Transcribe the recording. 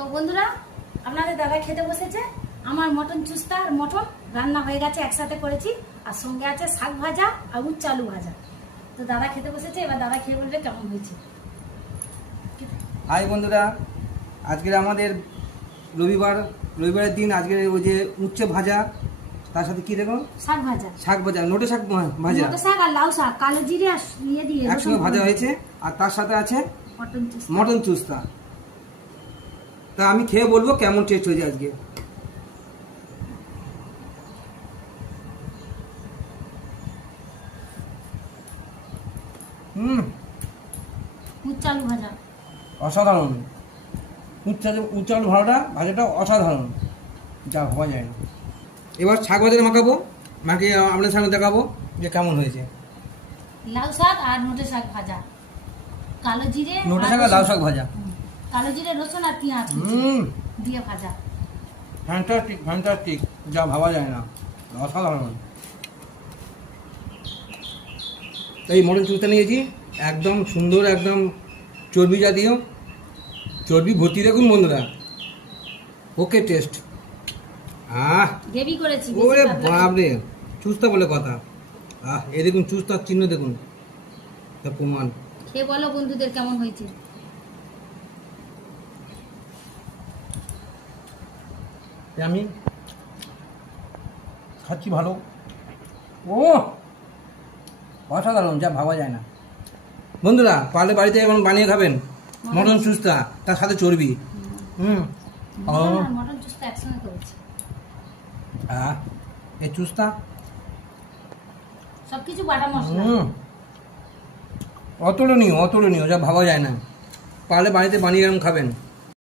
তো বন্ধুরা, আপনাদের দাদা খেতে বসেছে। আমার মটন চুস্তা আর মটন রান্না হয়ে গেছে, একসাথে করেছি। আর সঙ্গে আছে শাক ভাজা আর উচ্চ আলু ভাজা। তো দাদা খেতে বসেছে, এবার দাদা খেয়ে বলবে কেমন হয়েছে। হাই বন্ধুরা, আজকের আমাদের রবিবারের দিন। আজকের ওই যে উচ্ছে ভাজা, তার সাথে কি দেখো শাক ভাজা, নোটে শাক ভাজা, নোটে শাক আর লাউ শাক, কালো জিরে আর ইয়ে দিয়ে একসঙ্গে ভাজা হয়েছে। আর তার সাথে আছে মটন চুস্তা। মটন চুস্তা। তা আমি খেয়ে বলবো কেমন টেস্ট হয়েছে আজকে। উচ্চ আলু ভাজা অসাধারণ। উচ্চ আলু ভাজাটা অসাধারণ, যা হওয়া যায় না। এবার শাক ভাজাটা মাখাবো, মাখিয়ে আপনাদের সামনে দেখাবো যে কেমন হয়েছে। লাউ শাক আর নোটে শাক ভাজা, কালো জিরে নোটে শাক আর লাউ শাক ভাজা, কালো জিরে রসুন আর পেঁয়াজ দিয়ে ভাজা। ফ্যান্টাস্টিক ফ্যান্টাস্টিক, যা ভাবা যায় না, অসাধারণ। এই মটন চুস্তা নিয়েছি, একদম সুন্দর, একদম চর্বি জাতীয়, চর্বি ভর্তি। দেখুন বন্ধুরা, ওকে টেস্ট। গ্রেভি করেছি, ওরে বাপরে, চুস্তা বলে কথা। এই দেখুন চুস্তার চিহ্ন দেখুন, তার প্রমাণ। খেয়ে বলো বন্ধুদের কেমন হয়েছে। আমি খাচ্ছি ভালো। ও অসাধারণ, যা ভাবা যায় না। বন্ধুরা, পারলে বাড়িতে এখন বানিয়ে খাবেন মটন চুস্তা, তার সাথে চর্বি। মটন চুস্তা একসঙ্গে করেছি। এই চুস্তা সবকিছু বাটা মশলা। অতুলনীয়, যা ভাবা যায় না। পারলে বাড়িতে বানিয়ে এরকম খাবেন।